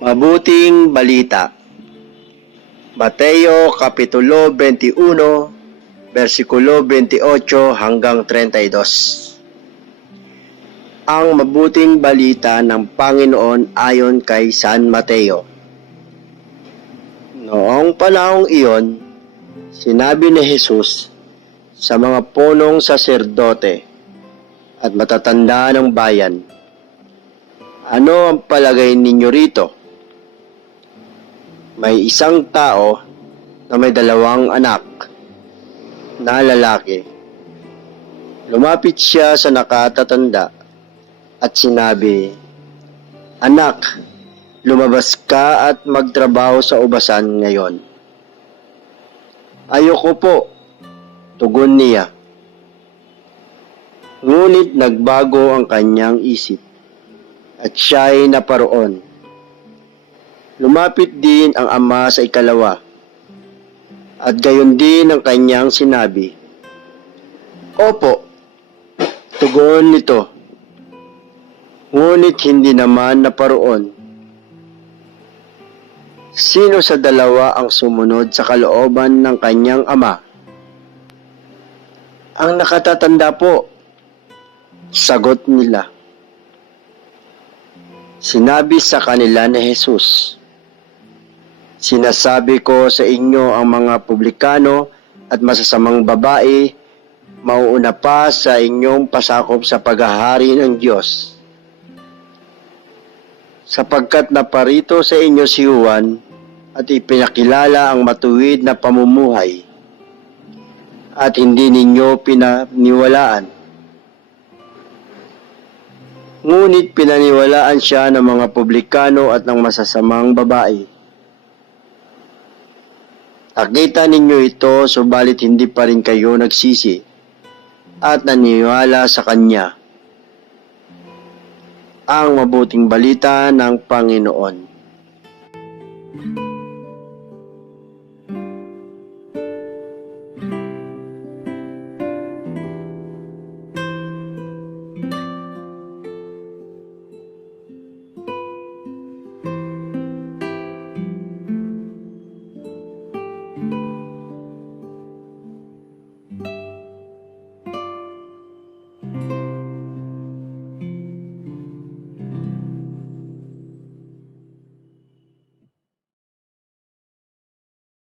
Mabuting balita. Mateo Kapitulo 21, versikulo 28 hanggang 32. Ang mabuting balita ng Panginoon ayon kay San Mateo. Noong panahong iyon, sinabi ni Jesus sa mga punong saserdote at matatanda ng bayan, "Ano ang palagay ninyo rito? May isang tao na may 2 anak na lalaki. Lumapit siya sa nakatatanda at sinabi, 'Anak, lumabas ka at magtrabaho sa ubasan ngayon.' 'Ayoko po,' tugon niya. Ngunit nagbago ang kanyang isip at siya'y naparoon. Lumapit din ang ama sa ikalawa, at gayon din ang kanyang sinabi. 'Opo,' tugon nito. Ngunit hindi naman naparoon. Sino sa 2 ang sumunod sa kalooban ng kanyang ama? 'Ang nakatatanda po,' sagot nila. Sinabi sa kanila ni Jesus, "Sinasabi ko sa inyo, ang mga publikano at masasamang babae mauuna pa sa inyong pasakop sa paghahari ng Diyos. Sapagkat naparito sa inyo si Juan at ipinakilala ang matuwid na pamumuhay, at hindi ninyo pinaniwalaan. Ngunit pinaniwalaan siya ng mga publikano at ng masasamang babae. Nakita ninyo ito, subalit hindi pa rin kayo nagsisi at naniwala sa Kanya." Ang mabuting balita ng Panginoon.